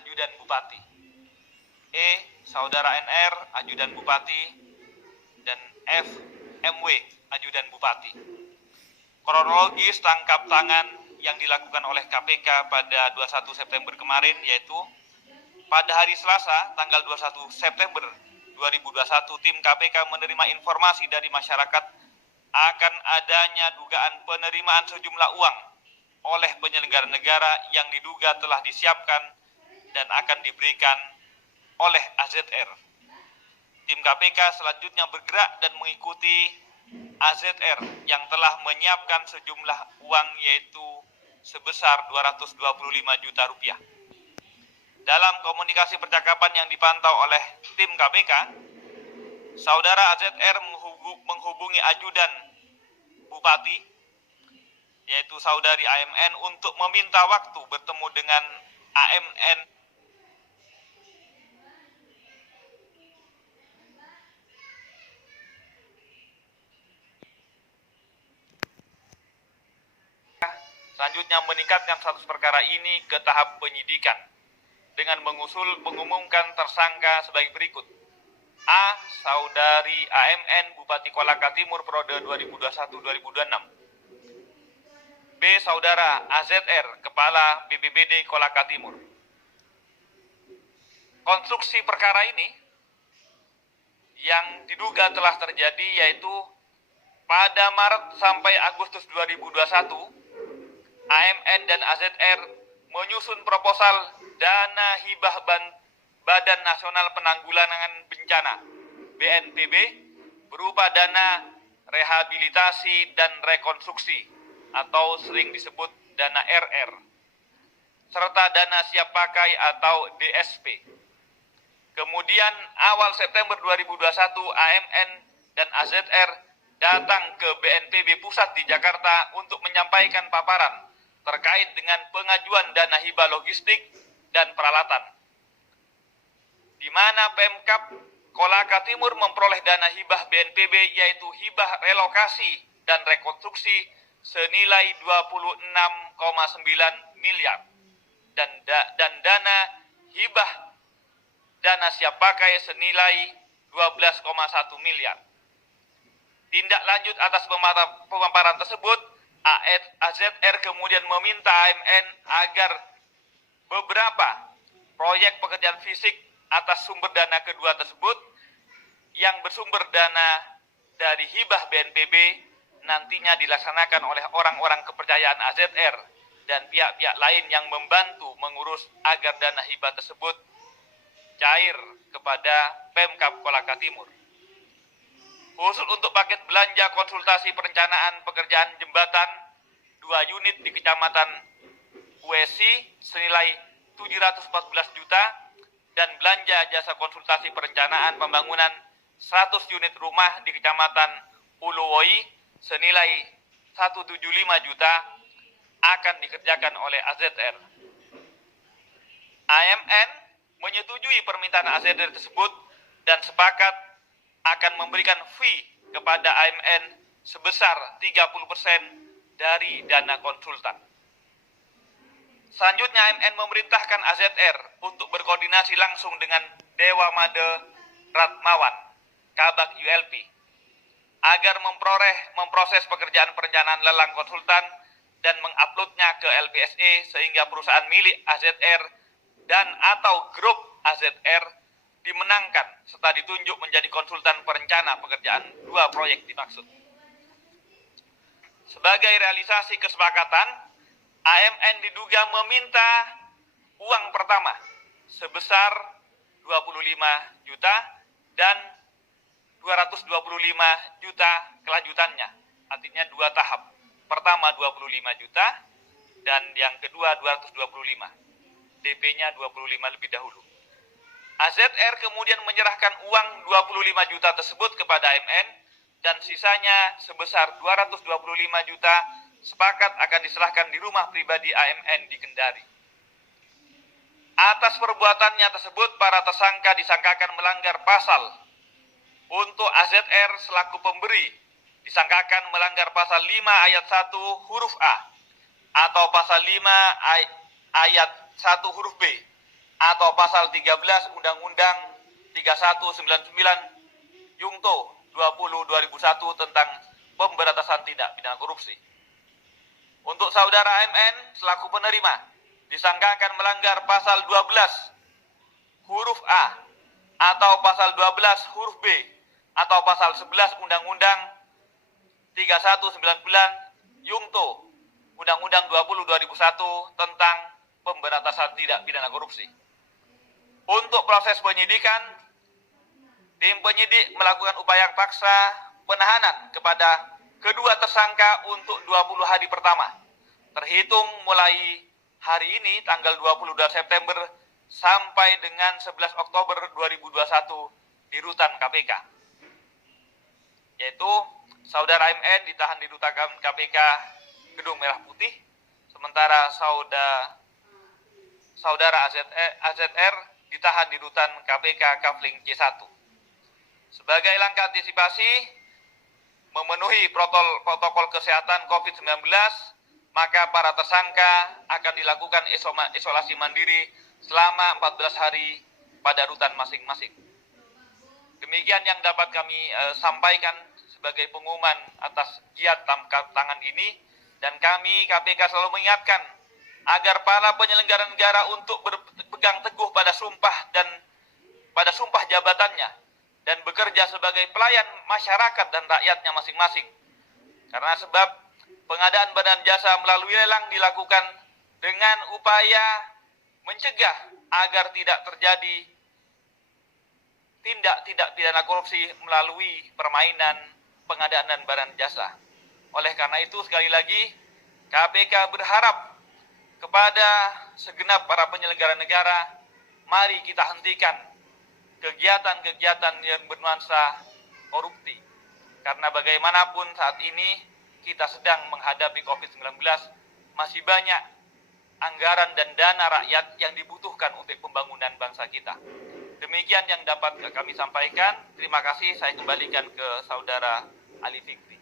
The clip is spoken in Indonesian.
ajudan bupati. E. Saudara NR, ajudan bupati. Dan F. MW, ajudan bupati. Kronologis tangkap tangan yang dilakukan oleh KPK pada 21 September kemarin, yaitu pada hari Selasa tanggal 21 September 2021, tim KPK menerima informasi dari masyarakat akan adanya dugaan penerimaan sejumlah uang oleh penyelenggara negara yang diduga telah disiapkan dan akan diberikan oleh AZR. Tim KPK selanjutnya bergerak dan mengikuti AZR yang telah menyiapkan sejumlah uang yaitu sebesar 225 juta rupiah. Dalam komunikasi percakapan yang dipantau oleh tim KPK, saudara AZR menghubungi ajudan bupati, yaitu saudari AMN, untuk meminta waktu bertemu dengan AMN selanjutnya meningkatkan status perkara ini ke tahap penyidikan dengan mengumumkan tersangka sebagai berikut. A. Saudari AMN, Bupati Kolaka Timur periode 2021-2026. B. Saudara AZR, Kepala BPBD Kolaka Timur. Konstruksi perkara ini yang diduga telah terjadi yaitu pada Maret sampai Agustus 2021, AMN dan AZR menyusun proposal dana hibah Badan Nasional Penanggulangan Bencana (BNPB) berupa dana rehabilitasi dan rekonstruksi atau sering disebut dana RR, serta dana siap pakai atau DSP. Kemudian awal September 2021, AMN dan AZR datang ke BNPB Pusat di Jakarta untuk menyampaikan paparan terkait dengan pengajuan dana hibah logistik dan peralatan, di mana Pemkab Kolaka Timur memperoleh dana hibah BNPB yaitu hibah relokasi dan rekonstruksi senilai 26,9 miliar dan dana hibah dana siap pakai senilai 12,1 miliar. Tindak lanjut atas pemaparan tersebut, AZR kemudian meminta AMN agar beberapa proyek pekerjaan fisik atas sumber dana kedua tersebut yang bersumber dana dari hibah BNPB nantinya dilaksanakan oleh orang-orang kepercayaan AZR dan pihak-pihak lain yang membantu mengurus agar dana hibah tersebut cair kepada Pemkab Kolaka Timur. Khusus untuk paket belanja konsultasi perencanaan pekerjaan jembatan 2 unit di Kecamatan Uesi senilai 714 juta dan belanja jasa konsultasi perencanaan pembangunan 100 unit rumah di Kecamatan Uluwoi senilai 175 juta akan dikerjakan oleh AZR. AMN menyetujui permintaan AZR tersebut dan sepakat akan memberikan fee kepada AMN sebesar 30% dari dana konsultan. Selanjutnya AMN memerintahkan AZR untuk berkoordinasi langsung dengan Dewa Made Ratmawan, Kabak ULP, agar memproses pekerjaan perencanaan lelang konsultan dan menguploadnya ke LPSE sehingga perusahaan milik AZR dan atau grup AZR dimenangkan serta ditunjuk menjadi konsultan perencana pekerjaan 2 proyek dimaksud. Sebagai realisasi kesepakatan, AMN diduga meminta uang pertama sebesar 25 juta dan 225 juta kelanjutannya, artinya 2 tahap. Pertama 25 juta dan yang kedua 225. DP-nya 25 lebih dahulu. AZR kemudian menyerahkan uang 25 juta tersebut kepada AMN dan sisanya sebesar 225 juta sepakat akan diserahkan di rumah pribadi AMN di Kendari. Atas perbuatannya tersebut, para tersangka disangkakan melanggar pasal. Untuk AZR selaku pemberi disangkakan melanggar pasal 5 ayat 1 huruf A atau pasal 5 ayat 1 huruf B atau pasal 13 Undang-Undang 3199 Yungto 20/2001 tentang pemberantasan tindak pidana korupsi. Untuk saudara MN selaku penerima disangkakan melanggar pasal 12 huruf A atau pasal 12 huruf B atau pasal 11 Undang-Undang 3199 Yungto Undang-Undang 20/2001 tentang pemberantasan tindak pidana korupsi. Untuk proses penyidikan, tim penyidik melakukan upaya paksa penahanan kepada kedua tersangka untuk 20 hari pertama, terhitung mulai hari ini tanggal 22 September sampai dengan 11 Oktober 2021 di rutan KPK. Yaitu saudara MN ditahan di rutan KPK Gedung Merah Putih, sementara saudara AZR ditahan di rutan KPK Kafling C1. Sebagai langkah antisipasi memenuhi protokol kesehatan COVID-19, maka para tersangka akan dilakukan isolasi mandiri selama 14 hari pada rutan masing-masing. Demikian yang dapat kami sampaikan sebagai pengumuman atas giat tangkap tangan ini, dan kami KPK selalu mengingatkan agar para penyelenggara negara untuk berpegang teguh pada sumpah jabatannya dan bekerja sebagai pelayan masyarakat dan rakyatnya masing-masing. Karena sebab pengadaan badan jasa melalui lelang dilakukan dengan upaya mencegah agar tidak terjadi tindak pidana korupsi melalui permainan pengadaan dan barang jasa. Oleh karena itu, sekali lagi KPK berharap kepada segenap para penyelenggara negara, mari kita hentikan kegiatan-kegiatan yang bernuansa korupsi. Karena bagaimanapun saat ini kita sedang menghadapi COVID-19, masih banyak anggaran dan dana rakyat yang dibutuhkan untuk pembangunan bangsa kita. Demikian yang dapat kami sampaikan. Terima kasih, saya kembalikan ke saudara Ali Fikri.